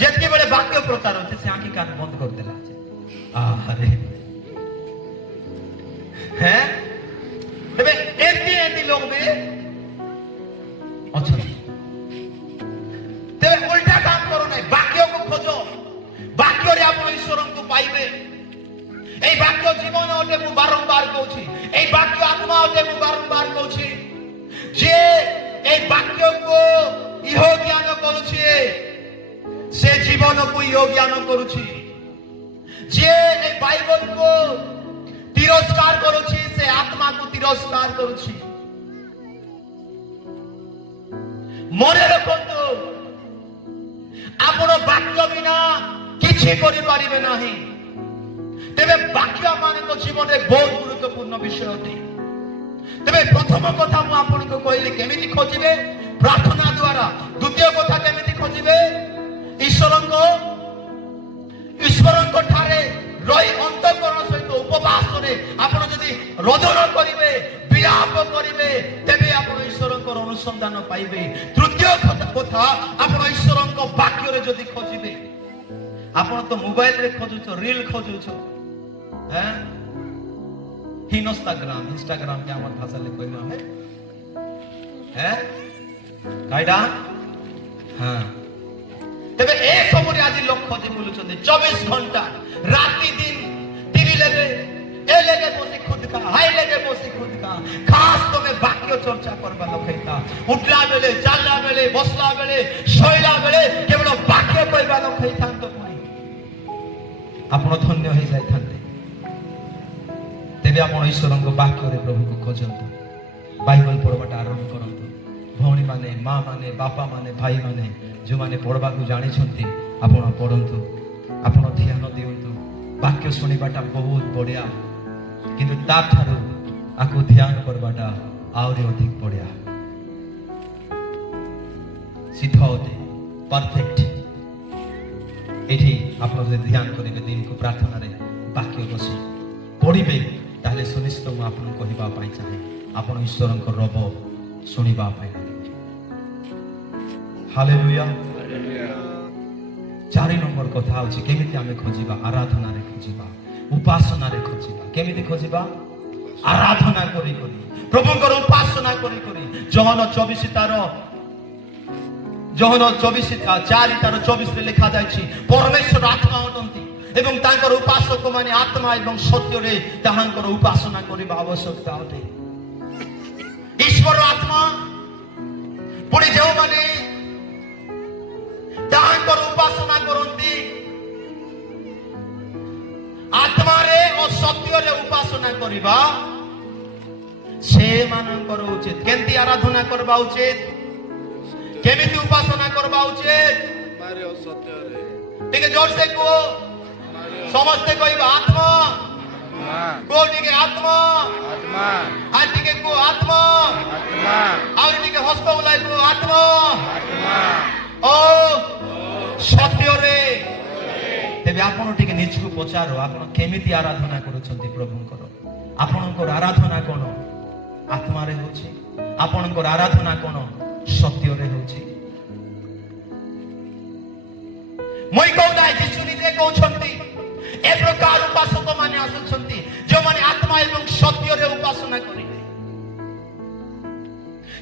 ଯେତିକି ବେଳେ ବାକ୍ୟ ପ୍ରଚାର ହଉଛି, ସେ ଆଖି କାନ ବନ୍ଦ କରିଦେଲା। ଆରେ হ্যাঁ ତେବେ ଏମିତି ଲୋକ ବି ଅଛନ୍ତି। ତେବେ ଉଲ୍ଟା କାମ କର ନାହିଁ, ବାକ୍ୟକୁ ଖୋଜ, ବାକ୍ୟରେ ଆପଣ ଈଶ୍ୱରଙ୍କୁ ପାଇବେ। এই বাক্য জীবন অটে, ମୁଁ ବାରମ୍ବାର କହୁଛି, এই ବାକ୍য ଆତ୍ମା ଅଟେ, ମୁଁ ବାରମ୍ବାର କହୁଛି। যে এই বাক্যକୁ ইহ জ্ঞান କରୁଛି, ସେ ଜୀବନକୁ ଇହ ଜ୍ଞାନ କରୁଛି। যে এই বাইবেলକୁ তিরস্কার କରୁଛି, ସେ ଆତ୍ମାକୁ ତିରସ୍କାର କରୁଛି। মনে ରଖନ୍ତୁ, ଆପଣ ବାକ୍ୟ ବିନା କିଛି କରିପାରିବେ ନାହିଁ। ତେବେ ବାକ୍ୟ ମାନଙ୍କ ଜୀବନରେ ବହୁତ ଗୁରୁତ୍ୱପୂର୍ଣ୍ଣ ବିଷୟ ଅଟେ। ତେବେ ପ୍ରଥମ କଥା ମୁଁ ଆପଣଙ୍କୁ କହିଲି, କେମିତି ଖୋଜିବେ? ପ୍ରାର୍ଥନା ଦ୍ୱାରା। ଦ୍ୱିତୀୟ କଥା, କେମିତି ଖୋଜିବେ? ଈଶ୍ୱରଙ୍କ ଠାରେ ରହି ଅନ୍ତଃକରଣ ସହିତ ଉପବାସରେ ଆପଣ ଯଦି ରୋଦନ କରିବେ, ବିଳାପ କରିବେ, ତେବେ ଆପଣ ଈଶ୍ୱରଙ୍କର ଅନୁସନ୍ଧାନ ପାଇବେ। ତୃତୀୟ କଥା, ଆପଣ ଈଶ୍ୱରଙ୍କ ବାକ୍ୟରେ ଯଦି ଖୋଜିବେ। ଆପଣ ତ ମୋବାଇଲରେ ଖୋଜୁଛ, ରିଲ୍ ଖୋଜୁଛ, ଇନଷ୍ଟାଗ୍ରାମ के আমার ভাষালে কইলো ଆମେ কাইডা তেবে এ সময় আজি লোক খোঁজি বলুଛନ୍ତି 24 ঘন্টা রাতি দিন টিভি লেগে এ লেগে বসে খুদ কা হাই লেগে বসে খুদ কা খাস তুমি বাক্য চর্চা করবা লোকেতা উঠলা বেলে চাললা বেলে বসলা বেলে শোইলা বেলে কেবল বাক্য কইবা লোকেইতান্ত পুনি আপন ধন্য হই যাইতান্তে। ତେବେ ଆପଣ ଈଶ୍ୱରଙ୍କ ବାକ୍ୟରେ ପ୍ରଭୁକୁ ଖୋଜନ୍ତୁ, ବାଇବଲ ପଢ଼ବାଟା ଆରମ୍ଭ କରନ୍ତୁ। ଭଉଣୀମାନେ, ମା ମାନେ, ବାପା ମାନେ, ଭାଇମାନେ ଯେଉଁମାନେ ପଢ଼ବାକୁ ଜାଣିଛନ୍ତି, ଆପଣ ପଢ଼ନ୍ତୁ, ଆପଣ ଧ୍ୟାନ ଦିଅନ୍ତୁ। ବାକ୍ୟ ଶୁଣିବାଟା ବହୁତ ବଢ଼ିଆ, କିନ୍ତୁ ତାଠାରୁ ଆକୁ ଧ୍ୟାନ କରବାଟା ଆହୁରି ଅଧିକ ବଢ଼ିଆ, ସିଦ୍ଧ ଅଟେ, ପରଫେକ୍ଟ। ଏଠି ଆପଣ ଯଦି ଧ୍ୟାନ କରିବେ, ଦିନକୁ ପ୍ରାର୍ଥନାରେ ବାକ୍ୟ ବସି ପଢ଼ିବେ, ତାହେଲେ ସୁନିଶ୍ଚିତ ମୁଁ ଆପଣଙ୍କୁ କହିବା ପାଇଁ ଚାହେଁ, ଆପଣ ଈଶ୍ୱରଙ୍କ ରବ ଶୁଣିବା ପାଇଁ ଲାଗିବେ। ହାଲେଲୁୟା। 4 ନମ୍ବର କଥା ହଉଛି, କେମିତି ଆମେ ଖୋଜିବା? ଆରାଧନାରେ ଖୋଜିବା, ଉପାସନାରେ ଖୋଜିବା। କେମିତି ଖୋଜିବା? ଆରାଧନା କରି କରି, ପ୍ରଭୁଙ୍କର ଉପାସନା କରି କରି। ଯୋହନ 4:24 ଲେଖା ଯାଇଛି, ପରମେଶ୍ୱର ଆତ୍ମା ଅଟନ୍ତି ଏବଂ ତାଙ୍କର ଉପାସକ ମାନେ ଆତ୍ମା ଏବଂ ସତ୍ୟରେ ତାହାଙ୍କର ଉପାସନା କରିବା ଆବଶ୍ୟକତା ଅଟେ। ଈଶ୍ୱର ଆତ୍ମା, ପୁଣି ଯେଉଁମାନେ ତାହାଙ୍କର ଉପାସନା କରନ୍ତି ଆତ୍ମାରେ ଓ ସତ୍ୟରେ ଉପାସନା କରିବା, ସେମାନଙ୍କର ଉଚିତ। କେମିତି ଆରାଧନା କରିବା ଉଚିତ? କେମିତି ଉପାସନା କରିବା ଉଚିତ? ଟିକେ ଜୋରସେ କୁହ, ସମସ୍ତେ କହିବା ଆତ୍ମା। କୁହ ଟିକେ ଆତ୍ମା, ଆଉ ଟିକେ କୁହ ଆତ୍ମା, ଆହୁରି ଟିକେ ହସ୍ତ ବୁଲାଇ କୁହ ଆତ୍ମା ଓ ସତ୍ୟରେ। ତେବେ ଆପଣ ଟିକେ ନିଜକୁ ପଚାର, ଆପଣ କେମିତି ଆରାଧନା କରୁଛନ୍ତି ପ୍ରଭୁଙ୍କର? ଆପଣଙ୍କର ଆରାଧନା କ'ଣ ଆତ୍ମାରେ ହେଉଛି? ଆପଣଙ୍କର ଆରାଧନା କ'ଣ ସତ୍ୟରେ ହେଉଛି? ମୁଁ କହୁନାହିଁ, ଯୀଶୁ ନିଜେ କହୁଛନ୍ତି, ଏ ପ୍ରକାର ଉପାସକ ମାନେ ଆସୁଛନ୍ତି ଯେଉଁମାନେ ଆତ୍ମା ଏବଂ ସତ୍ୟରେ ଉପାସନା କରିବେ।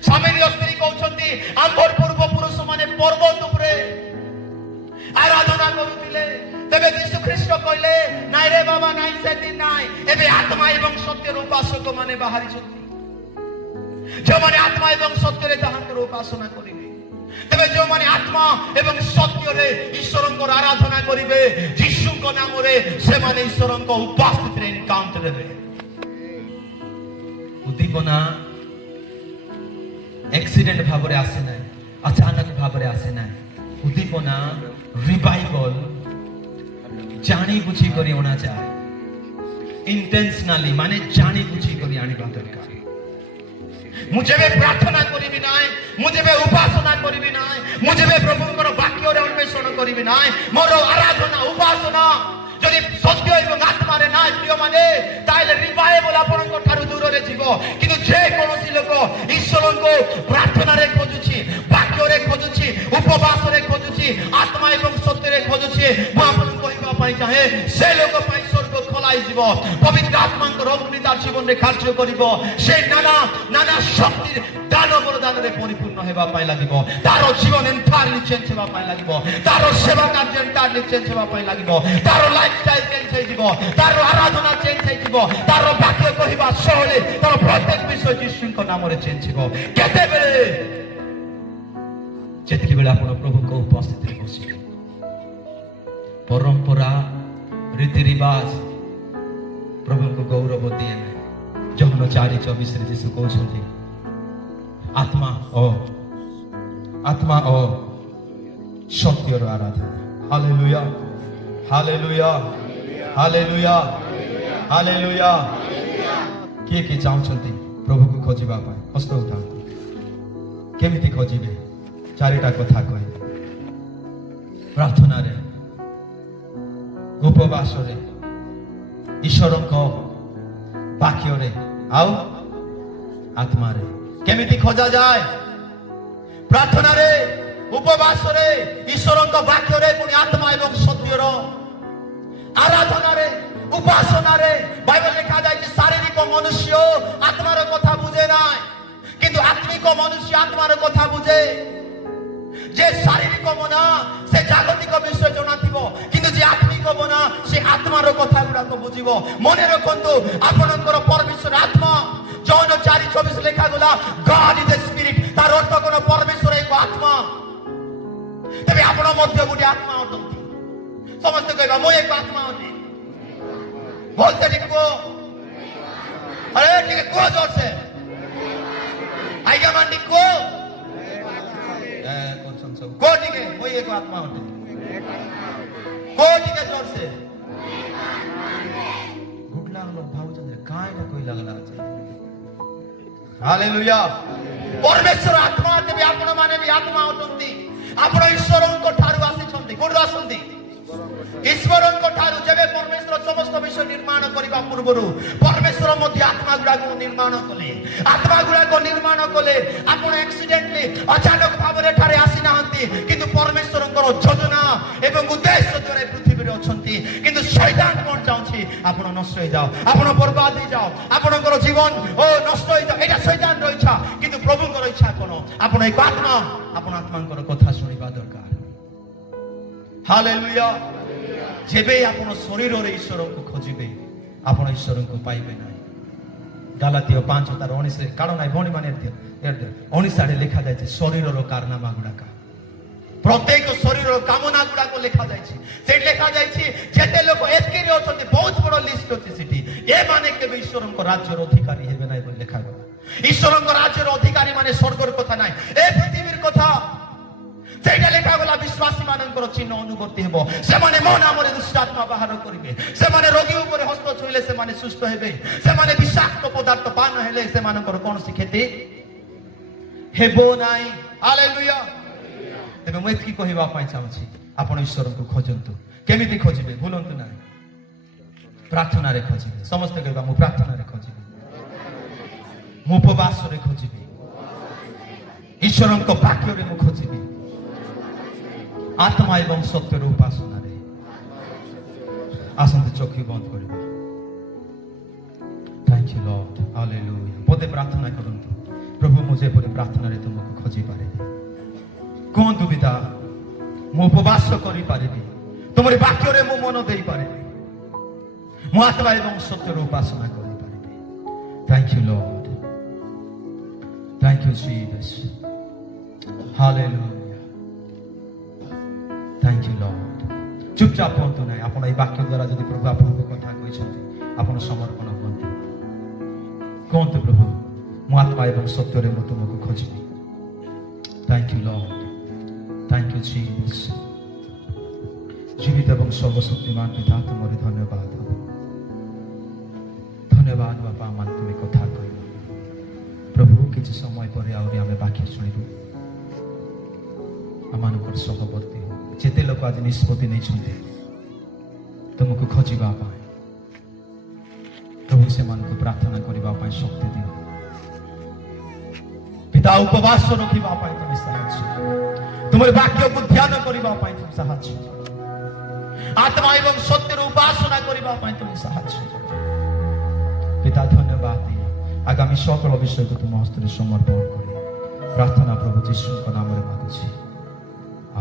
ସାମେରୀୟ ସ୍ତ୍ରୀ କହୁଛନ୍ତି, ଆମର ପୂର୍ବ ପୁରୁଷ ମାନେ ପର୍ବତ ଉପରେ ଆରାଧନା କରୁଥିଲେ। ତେବେ ଯୀଶୁ ଖ୍ରୀଷ୍ଟ କହିଲେ, ନାଇଁ ରେ ବାବା, ନାଇଁ, ସେଦିନ ନାଇଁ, ଏବେ ଆତ୍ମା ଏବଂ ସତ୍ୟର ଉପାସକ ମାନେ ବାହାରିଛନ୍ତି, ଯେଉଁମାନେ ଆତ୍ମା ଏବଂ ସତ୍ୟରେ ତାହାଙ୍କର ଉପାସନା କରିବେ। ତେବେ ଯେଉଁମାନେ ଆତ୍ମା ଏବଂ ସତ୍ୟରେ ଈଶ୍ୱରଙ୍କର ଆରାଧନା କରିବେ, ଯୀଶୁଙ୍କ ନାମରେ, ସେମାନେ ଈଶ୍ୱରଙ୍କ ଉପସ୍ଥିତିରେ ଏନକାଉଣ୍ଟର ହେବେ। ଉଦ୍ଦୀପନା ଏକ୍ସିଡେଣ୍ଟ ଭାବରେ ଆସେ ନାହିଁ, ଅଚାନକ ଭାବରେ ଆସେ ନାହିଁ। ଉଦ୍ଦୀପନା, ରିଭାଇଭଲ ଜାଣି ବୁଝି କରି ଅଣାଯାଏ, ଇଣ୍ଟେନ୍ସନାଲି, ମାନେ ଜାଣି ବୁଝି କରି ଆଣିବା ଦରକାର। ମୁଁ ଯେବେ ପ୍ରାର୍ଥନା କରିବି ନାହିଁ, ମୁଁ ଯେବେ ଉପାସନା କରିବି ନାହିଁ, ମୁଁ ଯେବେ ପ୍ରଭୁଙ୍କର ବାକ୍ୟରେ ଅନ୍ୱେଷଣ କରିବି ନାହିଁ, ମୋର ଆରାଧନା ଉପାସନା ଯଦି ସତ୍ୟ ଏବଂ ଆତ୍ମାରେ ନାହିଁ ପ୍ରିୟମାନେ, ତାହେଲେ ରିଭାଇଭଲ ଆପଣଙ୍କ ଠାରୁ ଦୂରରେ ଯିବ। କିନ୍ତୁ ଯେକୌଣସି ଲୋକ ଈଶ୍ୱରଙ୍କୁ ପ୍ରାର୍ଥନାରେ ଖୋଜୁଛି, ବାକ୍ୟରେ ଖୋଜୁଛି, ଉପବାସରେ ଖୋଜୁଛି, ଆତ୍ମା ଏବଂ ସତ୍ୟରେ ଖୋଜୁଛି, ମୁଁ ଆପଣଙ୍କୁ କହିବା ପାଇଁ ପାଇଁ ଚାହେଁ ସେ ଲୋକ ପାଇଁ ସ୍ୱର୍ଗ ଖୋଲାଇଯିବ। ପବିତ୍ର ଆତ୍ମାଙ୍କର ଅଗ୍ନି ତାର ଜୀବନରେ କାର୍ଯ୍ୟ କରିବ। ସେ ନାନା ଶକ୍ତିର ଦାନ ବରଦାନରେ ପରିପୂର୍ଣ୍ଣ ହେବା ପାଇଁ ଲାଗିବ। ତାର ଜୀବନ ଏଣ୍ଟାୟାରଲି ଚେଞ୍ଜ ହେବା ପାଇଁ ଲାଗିବ। ତାର ସେବା କାର୍ଯ୍ୟ ଏଣ୍ଟାୟାରଲି ଚେଞ୍ଜ ହେବା ପାଇଁ ଲାଗିବ। ତାର ଲାଇଫଷ୍ଟାଇଲ ଚେଞ୍ଜ ହେଇଯିବ। ତାର ଆରାଧନା ଚେଞ୍ଜ ହେଇଯିବ। ତାର ବାକ୍ୟ କହିବା ଶୈଳୀ, ତାର ପ୍ରତ୍ୟେକ ବିଷୟ ଯୀଶୁଙ୍କ ନାମରେ ଚେଞ୍ଜ ହେବ। କେତେବେଳେ? ଯେତିକିବେଳେ ଆପଣ ପ୍ରଭୁଙ୍କ ଉପସ୍ଥିତିରେ ବସିବେ। ପରମ୍ପରା, ରୀତି ରିବାଜ ପ୍ରଭୁଙ୍କୁ ଗୌରବ ଦିଏ ନାହିଁ। ଯୋହନ 4:24 ଯୀଶୁ କହୁଛନ୍ତି, ଆତ୍ମା ଓ ସତ୍ୟର ଆରାଧନା। Hallelujah, hallelujah, hallelujah, hallelujah. କିଏ କିଏ ଚାହୁଁଛନ୍ତି ପ୍ରଭୁକୁ ଖୋଜିବା ପାଇଁ? ହସ୍ତ ଉଠାନ୍ତୁ। କେମିତି ଖୋଜିବେ? 4ଟା କଥା କହିବେ। ପ୍ରାର୍ଥନାରେ, ଉପବାସରେ, ଈଶ୍ୱରଙ୍କ ବାକ୍ୟରେ, ଆଉ ଆତ୍ମାରେ। କେମିତି ଖୋଜା ଯାଏ? ପ୍ରାର୍ଥନାରେ, ଉପବାସରେ, ଈଶ୍ୱରଙ୍କ ବାକ୍ୟରେ, ପୁଣି ଆତ୍ମା ଏବଂ ସତ୍ୟର ଆରାଧନାରେ, ଉପାସନାରେ। ବାଇବେଲ ଲେଖା ଯାଇଛି ଶାରୀରିକ ମନୁଷ୍ୟ ଆତ୍ମାର କଥା ବୁଝେ ନାହିଁ, କିନ୍ତୁ ଆତ୍ମିକ ମନୁଷ୍ୟ ଆତ୍ମାର କଥା ବୁଝେ। যে শারীরিক মনা সে জাগতিক বিষয় জনাথিব, কিন্তু যে আত্মিক মনা সে আত্মার কথা গুড়াক বুঝিব। মনে রাখন্তু আপনার পরমেশ্বর আত্মা। যৌন 4:24 লেখা গলা গড ইজ এ স্পিরিট। তার অর্থ কোন পরমেশ্বর এক আত্মা। তবে আপনার মধ্যে গোটে আত্মা অটନ୍ତି। সমস্ত কইবা মই এক আত্মা অটি। বলতে লিখবো, আরে ঠিক কো জোরসে আইগা মান্ডি কো कोटिके वही एक आत्मा होते कोटिके जोर से गुडला लोग भाव चंद्र काय ना कोई लगला আছে। हालेलुया। परमेश्वर आत्मा तेबे आपण माने भी आत्मा होतंती। आपण ईश्वरଙ୍କ ठारू आसीछंती। कोड आसंती ईश्वरଙ୍କ ठारू। जेबे परमेश्वर समस्त विषय निर्माण करिबा पूर्वरु परमेश्वर मध्ये आत्मा गुडा को निर्माण कले। आत्मा गुडा को निर्माण कले। आपण एक्सीडेंटली अचानक भाबरे ठारे आसी नाहंती, किंतु परमेश्वरଙ୍କର योजना एवं उद्देश्य द्वारा पृथ्वी रे अछंती। किंतु शैतान कोन चाहछि आपण नष्ट हो जाओ, आपण बर्बाद हो जाओ, आपणकर जीवन नष्ट हो जाओ। एटा शैतान रो इच्छा, किंतु प्रभुଙ୍କର इच्छा कोन? आपण एक आत्मा, आपण आत्माଙ୍କର কথা শুনিবা দরকার। हालेलुया। जेबे आपण शरीररे ईश्वरको खोजिबे आपण ईश्वरको पाइबे नाही। गालातियो 5:19 कारण नाही भणी माने 19 ଲେଖା ଯାଇଛି ଶରୀରର କାରନାମା ଗୁଡାକ। ପ୍ରତ୍ୟେକ ଶରୀରର କାମନା ଗୁଡାକ ଲେଖା ଯାଇଛି। ସେଠି ଲେଖା ଯାଇଛି ଯେତେ ଲୋକ ଏତିକିରେ ଅଛନ୍ତି, ବହୁତ ବଡ଼ ଲିଷ୍ଟ ଅଛି ସେଠି। ଏମାନେ କେବେ ଈଶ୍ୱରଙ୍କ ରାଜ୍ୟର ଅଧିକାରୀ ହେବେ ନାହିଁ ବୋଲି ଲେଖା ଗଲା। ଈଶ୍ୱରଙ୍କ ରାଜ୍ୟର ଅଧିକାରୀ ମାନେ ସ୍ୱର୍ଗର କଥା ନାହିଁ, ଏ ପୃଥିବୀର କଥା। ସେଇଟା ଲେଖା ଗଲା ବିଶ୍ୱାସୀ ମାନଙ୍କର ଚିହ୍ନ ଅନୁବର୍ତ୍ତୀ ହେବ। ସେମାନେ ମୋ ନାମରେ ଦୁଷ୍ଟାତ୍ମା ବାହାର କରିବେ। ସେମାନେ ରୋଗୀ ଉପରେ ହସ୍ତ ଛୁଇଁଲେ ସେମାନେ ସୁସ୍ଥ ହେବେ। ସେମାନେ ବିଷାକ୍ତ ପଦାର୍ଥ ପାନ ହେଲେ ସେମାନଙ୍କର କୌଣସି କ୍ଷତି ହେବ ନାହିଁ। ହାଲେଲୁୟା। ତେବେ ମୁଁ ଏତିକି କହିବା ପାଇଁ ଚାହୁଁଛି, ଆପଣ ଈଶ୍ୱରଙ୍କୁ ଖୋଜନ୍ତୁ। କେମିତି ଖୋଜିବେ? ଭୁଲନ୍ତୁ ନାହିଁ, ପ୍ରାର୍ଥନାରେ ଖୋଜିବେ। ସମସ୍ତେ କହିବା ମୁଁ ପ୍ରାର୍ଥନାରେ ଖୋଜିବି, ମୁଁ ଉପବାସରେ ଖୋଜିବି, ଈଶ୍ୱରଙ୍କ ବାକ୍ୟରେ ମୁଁ ଖୋଜିବି, आत्मा एवं सत्यर उपासना रे। आसंते चोखी बंद करिबा। Thank you Lord. हालेलुया। पदे प्रार्थना करंतु, प्रभु मुझे परे प्रार्थना रे तुमको खोजी पारे। कोन दुविधा मु उपवास करि पारेबी, तुमरे वाक्य रे मु मन देई पारेबी, मु आत्मा एवं सत्यर उपासना करि पारेबी। Thank you Lord. Thank you Jesus. Hallelujah. Thank you Lord. चुपचाप हुंतु नाही। आपण ए वाक्य द्वारा जदि प्रभु आपनको कथा कहिसंती, आपण समर्पण हुंतु। कोंतु प्रभु मु आत्मा एवं सत्य रे मु तुमको खोजिबी। Thank you Lord. Thank you Jesus. जीवित एवं सर्वशक्तिमान पिता तुमरे धन्यवाद। धन्यवाद बापा, मान तुमे कथा कहिलो प्रभु। किछि समय परे आउरी आमे वाक्य सुनिबु। आमानकर सहवर्ती जेते लोक आज निष्पत्ति नहीं छंते तुमको खोजिबा पाए, प्रभु से मन को प्रार्थना करिबा पाए शक्ति दियो। पिता उपवास रखिबा पाए तुम साहाय्य, तुमरे वाक्य को ध्यान करिबा पाए तुम साहाय्य। आत्मा एवं सत्यर उपासना करबा पई तुम साहाय्य करो पिता धन्यवाद दिए आगामी सकल विषय को तुम हस्ते समर्पण करी प्रार्थना प्रभु जीशु नाम रे मागुछि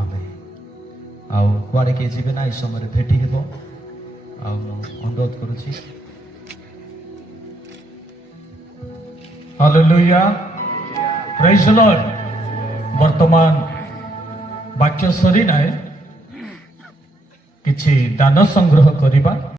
आमेन आउ कुआडे के जीवे ना इस समय भेटी हेबो आउ अनुरोध करूछि हालेलुया प्रेज द लॉर्ड वर्तमान वाक्य सरी नाए किछि दान संग्रह करिबा।